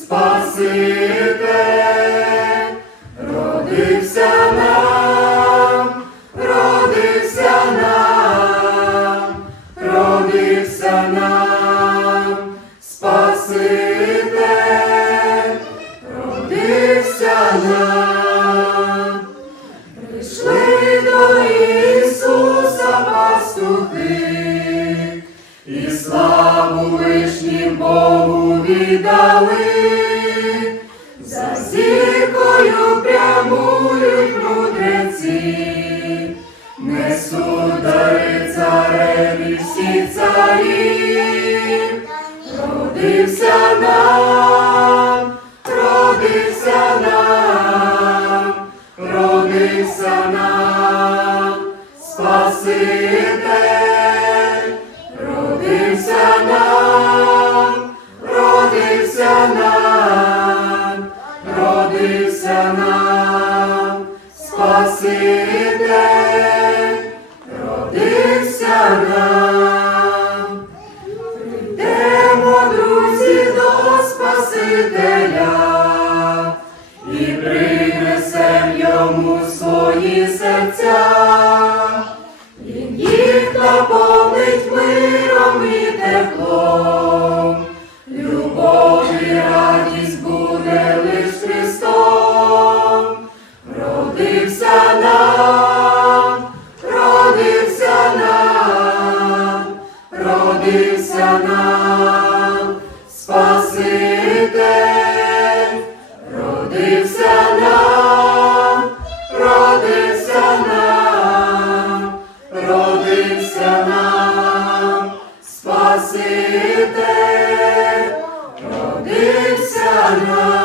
Спаситель, родився нам, родився нам, родився нам, Спаситель, родився нам. Віддали, за зіркою прямують мудреці, несуть дари цареві всі царі, родився нам, родився нам, родився нам, Спаситель, родився нам, родився нам, Спаситель, родився нам. Прийдемо, друзі, до Спасителя нам, Спаситель, родився нам, родився нам, родився нам, Спаситель, родився нам.